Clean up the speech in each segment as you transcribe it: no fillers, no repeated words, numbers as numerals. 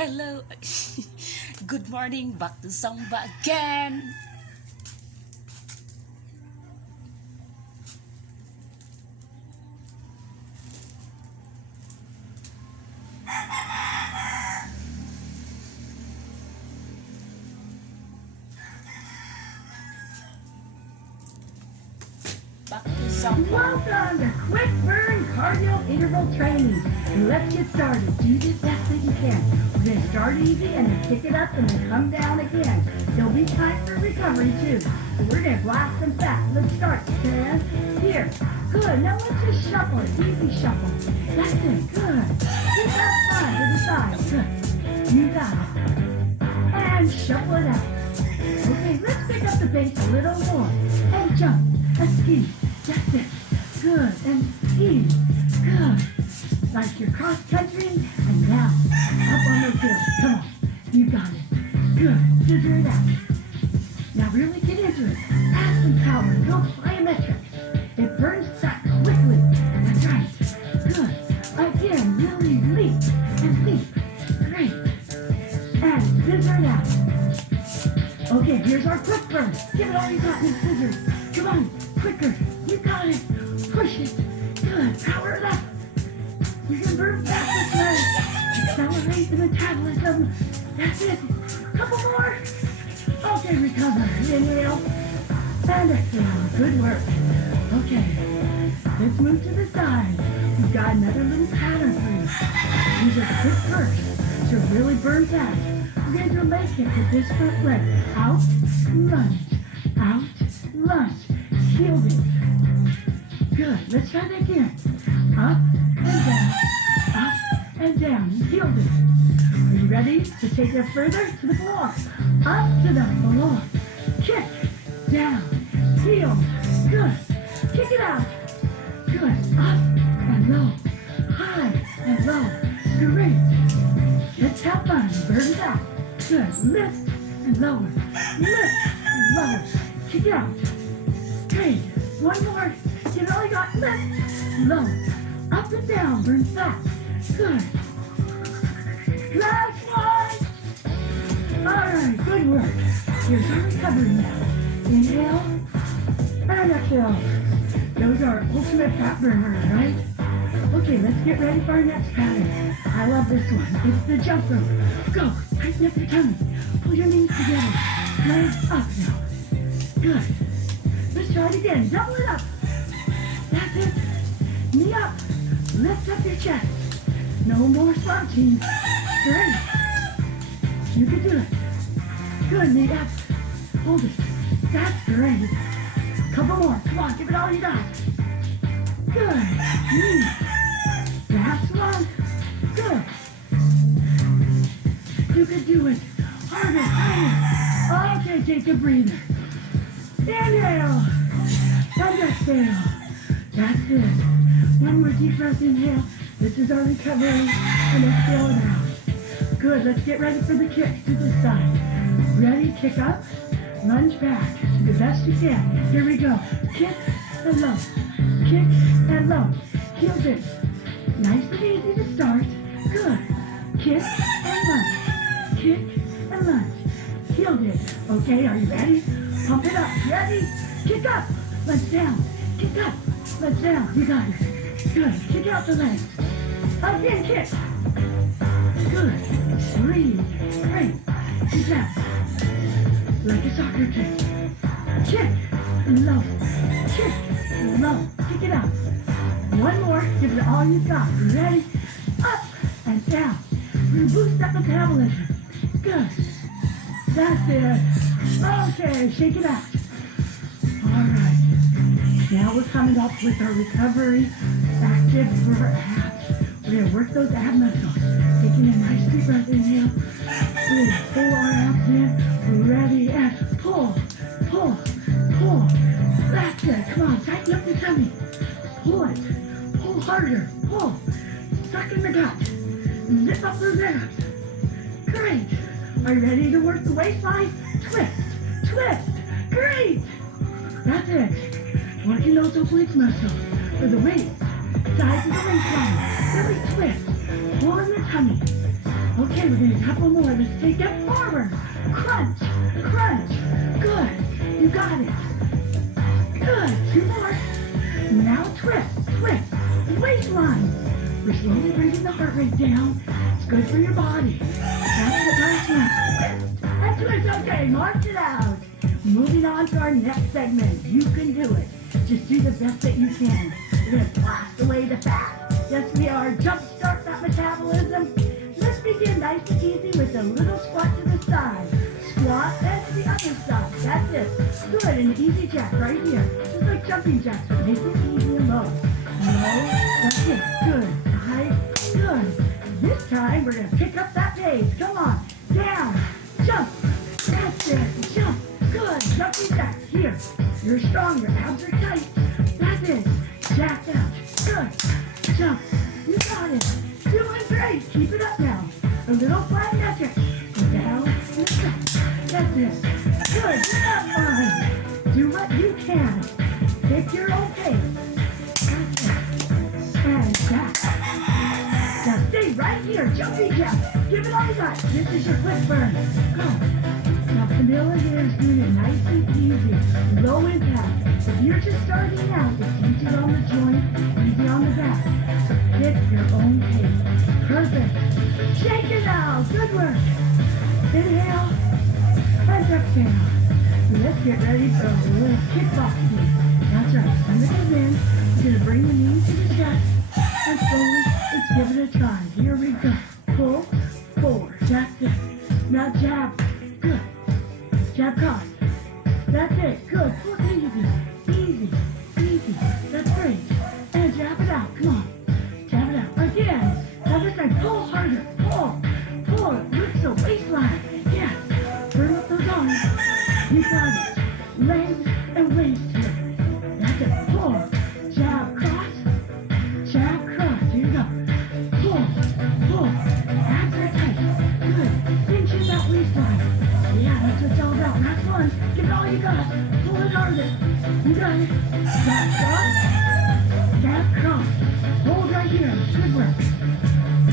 Hello. Good morning. Back to Zumba again. Back to Zumba. Welcome to Quick Burn Cardio Interval Training. And let's get started. Do the best that you can. We're going to start easy and then pick it up and then come down again. There'll be time for recovery too. So we're going to blast them fast. Let's start. Stand here. Good. Now let's just shuffle it. Easy shuffle. That's it. Good. Keep that side to the side. Good. You got it. And shuffle it out. Okay, let's pick up the pace a little more. And jump. And ski. That's it. Good. And ski. Good. Like your cross country and down. Up on those hills. Come on. You got it. Good. Scissor it out. Now really get into it. Add some power. Go plyometric. It burns fat quickly. That's right. Good. Again, really leap and leap. Great. And scissor it out. Okay, here's our quick burn. Give it all you got in scissors. Come on. Quicker. You got it. Push it. Good. Power it up. You can burn fat this way. Accelerate the metabolism. That's it. Couple more. Okay, recover. Inhale. And exhale. Good work. Okay. Let's move to the side. We've got another little pattern for you. These are quick bursts to really burn fat. We're going to do a leg kick with this front leg. Out, lunge. Out, lunge. Shield it. Good. Let's try that again. Up and down. Up and down. Shield it. Are you ready to take it further to the floor? Up to the floor. Kick. Down. Heel. Good. Kick it out. Good. Up and low. High and low. Great. Let's have fun. Burn it out. Good. Lift and lower. Lift and lower. Kick it out. Great. One more. Get all you got. Lift. Low. Up and down. Burn fat. Good. Last one. All right. Good work. Here's our recovery now. Inhale and exhale. Those are ultimate fat burners, right? Okay, let's get ready for our next pattern. I love this one. It's the jump rope. Go. Tighten up your tummy. Pull your knees together. Legs up now. Good. Let's try it again. Double it up. That's it. Knee up. Lift up your chest. No more slouching. Great. You can do it. Good. Knee up. Hold it. That's great. Couple more. Come on. Give it all you got. Good. Knee. Last one. Good. You can do it. Harder. Harder. Okay, take a breather. Inhale. And exhale. That's it. One more deep breath. Inhale. This is our recovery. And exhale it out. Good. Let's get ready for the kick to the side. Ready? Kick up. Lunge back. The best you can. Here we go. Kick and low. Kick and low. Heel this. Nice and easy to start. Good. Kick and lunge. Kick and lunge. Heel this. Okay, are you ready? Pump it up. Ready? Kick up. Lunge down. Kick up. Lunge down. You got it. Good. Kick out the legs. Again, kick. Good. Breathe. Great. Kick out. Like a soccer kick. Kick and low. Kick and low. Kick it out. One more. Give it all you've got. Ready? Up and down. We're going to boost that metabolism. Good. That's it. Okay, shake it out. All right. Now we're coming up with our recovery active for our abs. We're going to work those ab muscles. Taking a nice deep breath. Inhale. We're going to pull our abs in. Ready and pull, pull, pull. That's it. Come on, tighten up your tummy. Pull it. Pull harder. Pull. Suck in the gut. Zip up those abs. Great. Are you ready to work the waistline? Twist. Twist. Great. That's it. Working those oblique muscles for the waist. Sides of the waistline. Really twist. Pull in the tummy. Okay, we're going to do a couple more. Let's take it forward. Crunch, crunch. Good. You got it. Good. 2 more. Now twist, twist. Waistline. We're slowly bringing the heart rate down. It's good for your body. That's the last one. Twist. And twist. Okay, march it out. Moving on to our next segment. You can do it. Just do the best that you can. We're going to blast away the fat. Yes, we are. Jumpstart that metabolism. Let's begin nice and easy with a little squat to the side. Squat and to the other side. That's it. Good. And an easy jack right here. Just like jumping jacks, but make it easy and low. Low. That's it. Good. High. Good. This time, we're going to pick up that pace. Come on. Down. Jump. That's it. Jump. Good. Jumping jacks. Here. You're strong. Your abs are tight. That's it. Jack out. Good. Jump. You got it. Doing great. Keep it up now. A little flat metric. Go down and up. That's it. Good. You got fun. Do what you can. Pick your own pace. That's it. And back. Now stay right here. Jumping jack. Give it all you got. This is your quick burn. Go. Now Camilla here is doing it nice and easy. Low impact. If you're just starting out, it's easy on the joint, easy on the back. So pick your own pace. Perfect. Shake it out. Good work. Inhale and exhale. Let's get ready for a little kickboxing. That's right. Stomach is in. You're going to bring the knees to the chest. And slowly, let's give it a try. Here we go. Pull, forward. That's it. Now jab. Good. Jab cross. That's it. Good. Pull easy. Easy. Easy. That's great. And jab it out. Come on. Jab it out. Again. Now this time, pull harder. Pull. Pull. Lift the waistline. Yes. Turn up those arms. You got it. Legs and waist here. That's it. Pull. Jab cross. Jab cross. Here you go. Pull. Pull. Abs are tight. Good. Pinching that waistline. Yeah, that's what it's all about. Last one. Give it all you got. Pull it harder. You got it. Jab cross. Jab cross. Hold right here. Good work.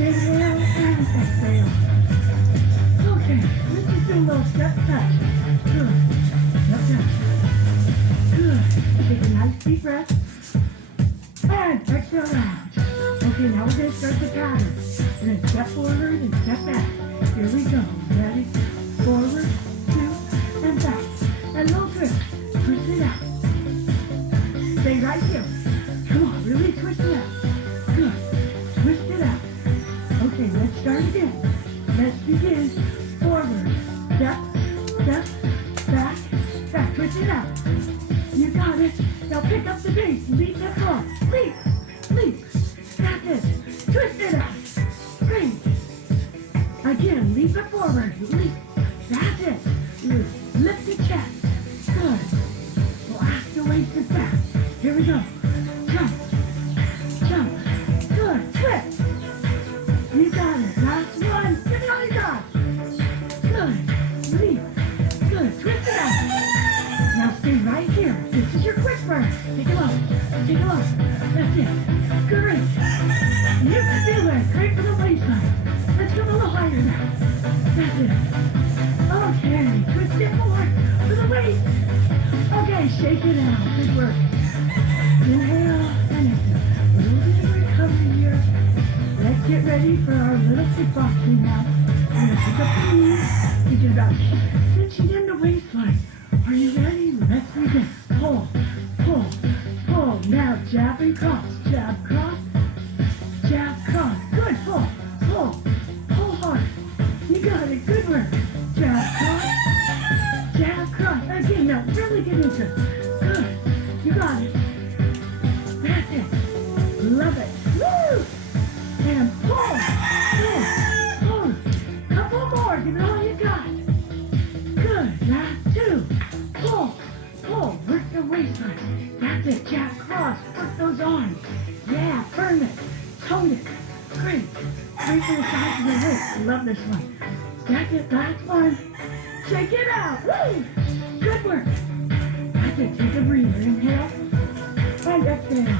Inhale and exhale. Okay, let's just do a little step touch. Good. Step touch. Good. Take a nice deep breath. And exhale out. Okay, now we're going to start the pattern. We're going to step forward and step back. Here we go. Ready? Forward, 2, and back. And low twist. Twist it out. Stay right here. Come on, really twist it out. Good. Twist it out. Okay, let's start again. Let's begin. Forward. Step, step, back, back. Twist it out. You got it. Now pick up the pace. Leap that bar. Leap, leap. That's it. Twist it out. Great. Again, leap it forward. Leap. That's it. Lift the chest. Good. Blast the waist and back. Here we go. Jump. Jump. Good. Twist. You got it. Last one. Give it all you got. Good. Leap. Good. Twist it out. Now stay right here. This is your quick burn. Take it off. Take it off. That's it. Great. You can do it. Great for the waistline. Let's go a little higher now. That's it. Okay. Twist it forward for the waist. Okay. Shake it out. Good work. Inhale and exhale. A little bit of recovery here. Let's get ready for our little kickboxing now. We're going to pick up the knees. Thinking about cinching in the waistline. Are you ready? Let's begin. Pull, pull, pull. Now jab and cross. Jab, cross. Jab, cross. Good. Pull, pull, pull hard. You got it. Good work. Jab, cross. Jab, cross. Again, now really get into it. Good. You got it. That's it. Love it. Woo! And pull, pull, pull. Couple more. Give it all you got. Good. Last 2. Pull, pull. Work the waistline. That's it. Jab, cross. Work those arms. Yeah, burn it. Tone it. Great. Great for the size of the wrist. Love this one. That's it. Last one. Shake it out. Woo! Good work. That's it. Take a breather. Inhale. And exhale.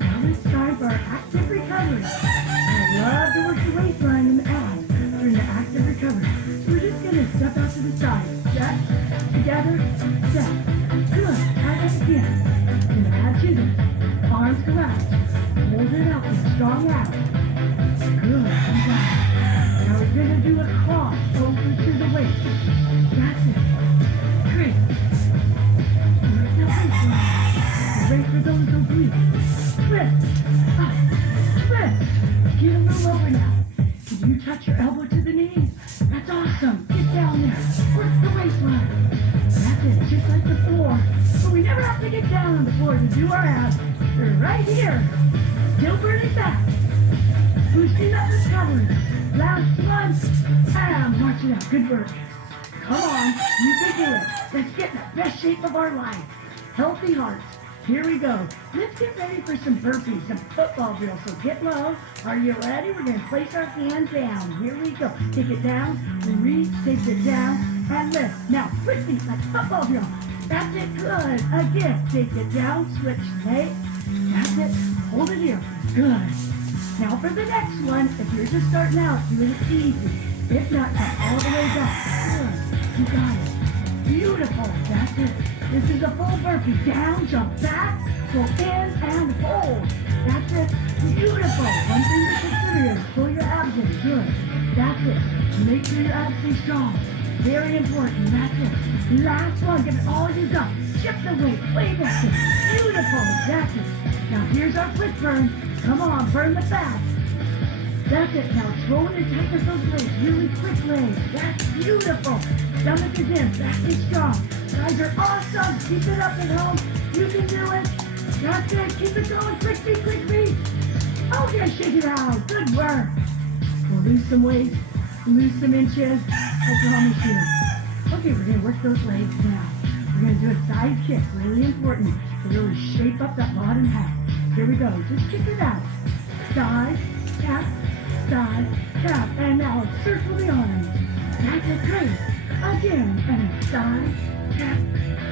Now it's time for our active recovery. I love to work the waistline and the abs. we're in the active recovery. So we're just going to step out to the side. Step, together, step. Good. Add that again. Then add to this. Arms go out. Hold it out with strong out. Good. And down. Now we're going to do a cross over to the waist. That's it. Great. Work that waist line. Wait for those obliques. Twist. Up. Twist. Get a little over now. Can you touch your elbow to the knees? That's awesome. Get down there. Work the waistline. That's it. Just like before. But we never have to get down on the floor to do our abs. They're right here. Still burning back. Boosting up recovery. Last one. And march it out. Good work. Come on. You can do it. Let's get in the best shape of our life. Healthy hearts. Here we go. Let's get ready for some burpees, some football drills. So get low. Are you ready? We're going to place our hands down. Here we go. Take it down, reach, take it down, and lift. Now, switch feet like football drill. That's it. Good. Again, take it down, switch legs. That's it. Hold it here. Good. Now for the next one, if you're just starting out, do it easy. If not, come all the way back. Good. You got it. Beautiful. That's it. This is a full burpee. Down, jump back, go in, and hold. That's it. Beautiful. One thing to consider is pull your abs in. Good. That's it. Make sure your abs stay strong. Very important. That's it. Last one. Give it all you got. Shift the weight. Way back in. Beautiful. That's it. Now here's our quick burn. Come on. Burn the fat. That's it. Now throw in and tighten those legs. Really quick legs. That's beautiful. Stomach is in. Back is strong. Guys are awesome. Keep it up at home. You can do it. That's it. Keep it going. Quick feet, quick feet. Okay, shake it out. Good work. We'll lose some weight. Lose some inches. I promise you. Okay, we're going to work those legs now. We're going to do a side kick. Really important to really shape up that bottom half. Here we go. Just kick it out. Side, tap, side, tap. And now circle the arms. That's it. Great. Again. And side, tap,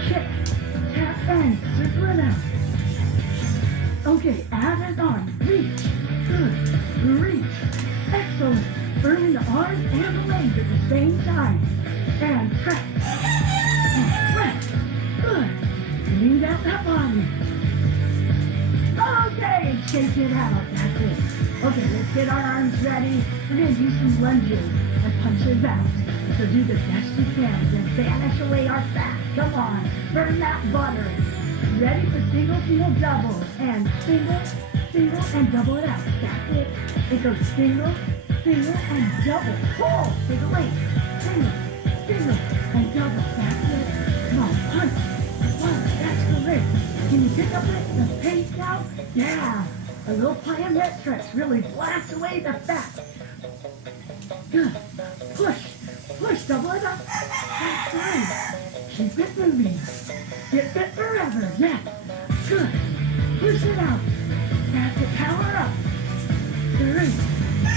kick, tap, and circle it out. Okay, add an arm. Reach. Good. Reach. Excellent. Burning the arms and the legs at the same time. And press. And press. Good. Lean out that body. Okay, shake it out. That's it. Okay, let's get our arms ready. We're going to do some lunges and punches out. So do the best you can. Then banish away our fat. Come on. Burn that butter. Ready for single, single, double. And single, single, and double it out. That's it. It goes single, single, and double. Pull. Take a weight. Single, single, and double. That's it. Come on. Punch. Punch. That's great. Can you pick up the pace now? Yeah. A little pioneer stretch. Really blast away the fat. Good. Push. Push. Double it up. That's right. Keep it moving. Get fit forever. Yeah. Good. Push it out. That's it. Power up. 3.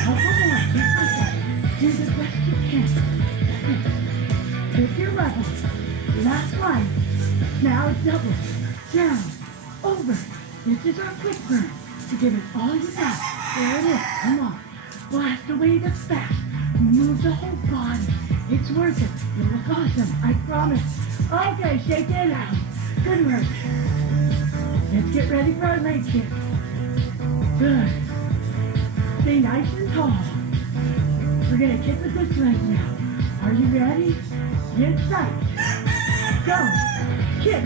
Couple more. Just like that. Do the best you can. That's it. Pick your level. Last one. Now double. Down. Over. This is our quick burn. To give it all you got. There it is. Come on. Blast away the fat. Move the whole body. It's worth it. You look awesome. I promise. Okay, shake it out. Good work. Let's get ready for our leg kick. Good. Stay nice and tall. We're going to kick with this leg now. Are you ready? Get tight. Go. Kick.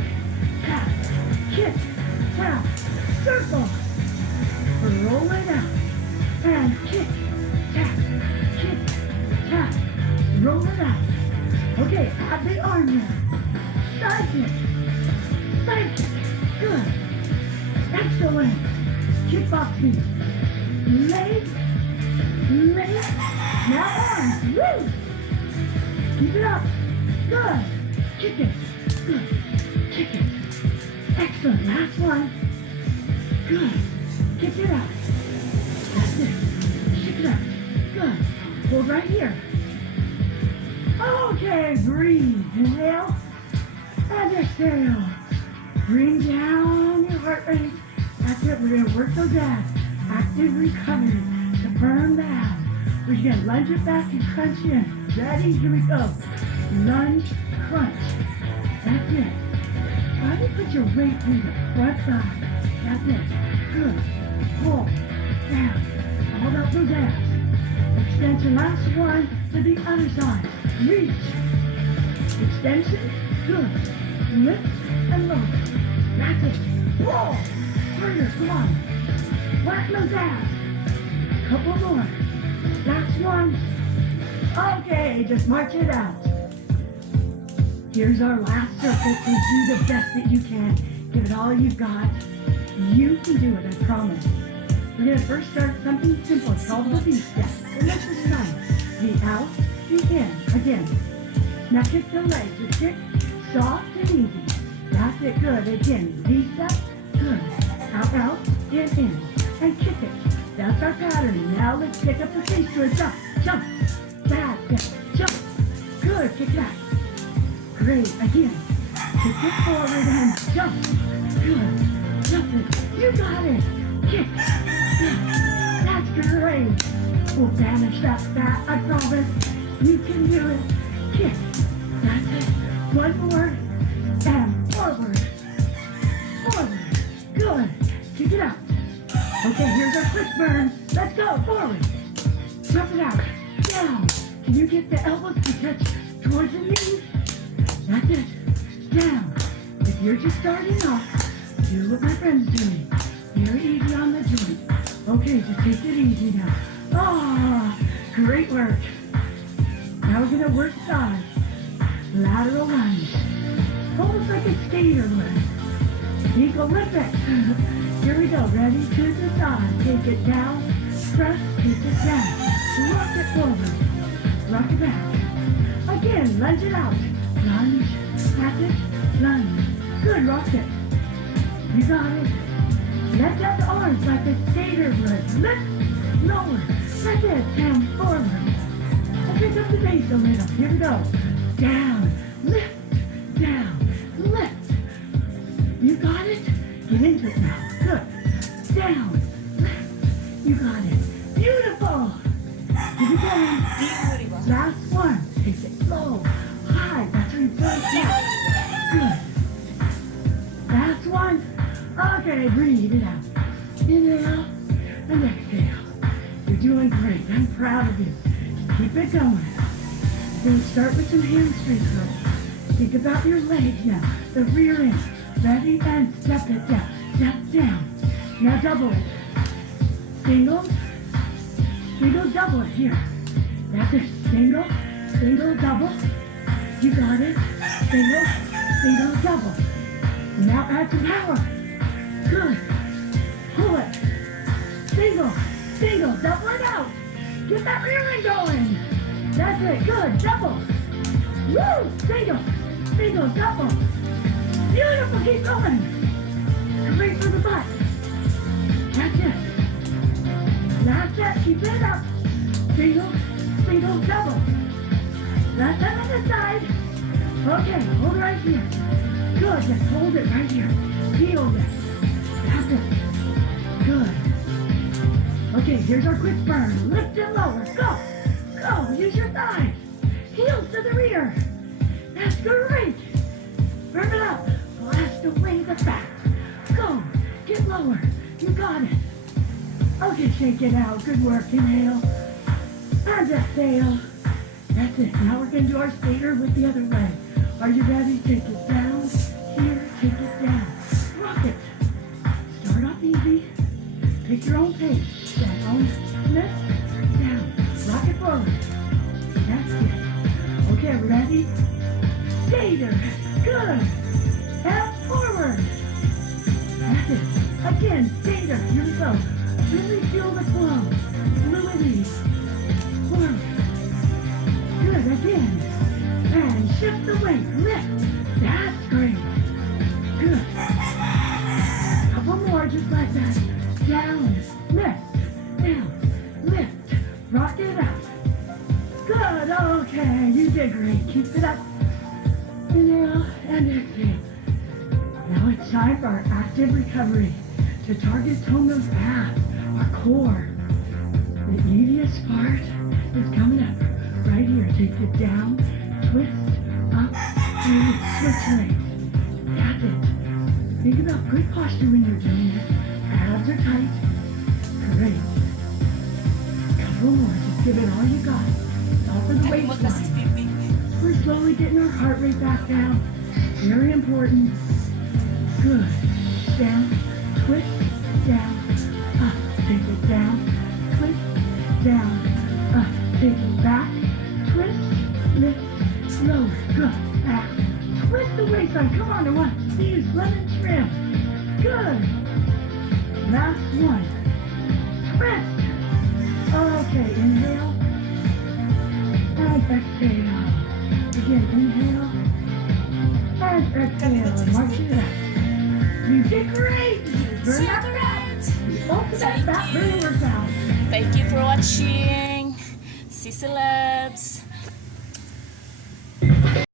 Tap. Kick. Tap. Circle. Roll it out. And kick. Tap. Kick. Tap. Roll it out. Okay, add the arm now. Side kick. Side kick. Good. Excellent. Kickboxing. Leg. Leg. Now arms. Woo! Keep it up. Good. Kick it. Good. Kick it. Excellent. Last one. Good. Kick it out. That's it. Kick it out. Good. Hold right here. Okay, breathe. Inhale and exhale. Bring down your heart rate. That's it. We're going to work those abs. Active recovery to burn the abs. We're gonna lunge it back and crunch in. Ready? Here we go. Lunge, crunch. That's it. Try to put your weight through the front side. That's it. Good. Pull. Down. Hold up those abs. Extension. Last one to the other side. Reach. Extension. Good. Lift and lower. That's it. Pull. Harder. Come on. Whack those abs. Couple more. Last one. Okay, just march it out. Here's our last circle, so do the best that you can. Give it all you've got. You can do it, I promise. We're gonna first start something simple. It's called the V step. So let's just try. The out, the in. Again. Now kick the legs. The kick, soft and easy. That's it, good. Again, V step, good. Out, out, in. And kick it. That's our pattern. Now let's pick up the pace to a jump. Jump. That's it. Jump. Good. Kick that. Great. Again. Kick it forward and jump. Good. Jump it. You got it. Kick. Yeah. That's great. We'll banish that fat. I promise. You can do it. Kick. That's it. One more. And forward. Forward. Good. Kick it out. Okay, here's our quick burn. Let's go, forward. Jump it out. Down. Can you get the elbows to touch towards the knees? That's it. Down. If you're just starting off, do what my friend's doing. Very easy on the joint. Okay, just take it easy now. Ah, great work. Now we're gonna work sides. Lateral lunge. Almost like a skater would. Eagle Olympics. Here we go. Ready to the side. Take it down. Press. Take it down. Rock it forward. Rock it back. Again. Lunge it out. Lunge. Tap it. Lunge. Good. Rock it. You got it. Lift up the arms like a skater would. Lift. Lower. That's it. Down. Forward. I'll pick up the base a little. Here we go. Down. Lift. Down. Lift. You got it. Get into it now. Good. Down. Lift. You got it. Beautiful. Keep it going. Last one. Take it slow. High. That's how you pull it down. Good. Last one. Okay, breathe it out. Inhale and exhale. You're doing great. I'm proud of you. Keep it going. We're going to start with some hamstring curls. Think about your legs now. The rear end. Ready and step it down. Step down. Now double it. Single. Single, double it. Here. That's it. Single. Single, double. You got it. Single. Single, double. Now add some power. Good. Pull it. Single. Single. Double it out. Get that rear end going. That's it. Good. Double. Woo! Single. Single. Double. Beautiful. Keep going. Great for the butt. That's it. Last set. Keep it up. Single. Single. Double. Last set on the side. Okay. Hold right here. Good. Just hold it right here. Feel this. That's it. Good. Okay, here's our quick burn. Lift and lower. Go. Go. Use your thighs. Heels to the rear. That's great. Burn it up. Blast away the fat. Go. Get lower. You got it. Okay, shake it out. Good work. Inhale. And exhale. That's it. Now we're going to do our skater with the other leg. Are you ready? Take it down. Here. Take it down. Rock it. Start off easy. Pick your own pace. Down. Lift. Down. Rock it forward. That's it. Okay, ready? Skater. Good. And forward. That's it. Again, skater. Here we go. Really feel the flow. Fluidity. Forward. Good. Again. And shift the weight. Lift. That's great. Good. Couple more just like that. Down. Lift. Down. Lift. Rock it out. Good. Okay. You did great. Keep it up. Inhale and exhale. Now it's time for our active recovery to target tone those abs, our core. The easiest part is coming up. Right here. Take it down, twist, up, and switch legs. That's it. Think about good posture when you're doing it. Abs are tight. Great. Couple more. Just give it all you got. All for the Kalimot na si waistline. Stevie. We're slowly getting our heart rate back down. Very important. Good. Down, twist, down, up, take it down, twist, down, up, take it back, twist, lift, lower, good, back, twist the waistline, come on, I want to see you lemon trim, good, last one, twist, okay, inhale, and exhale, again, inhale, and exhale, march it out. You did great! Burn that fat! Ultimate fat burning workout! Thank you for watching. See you later.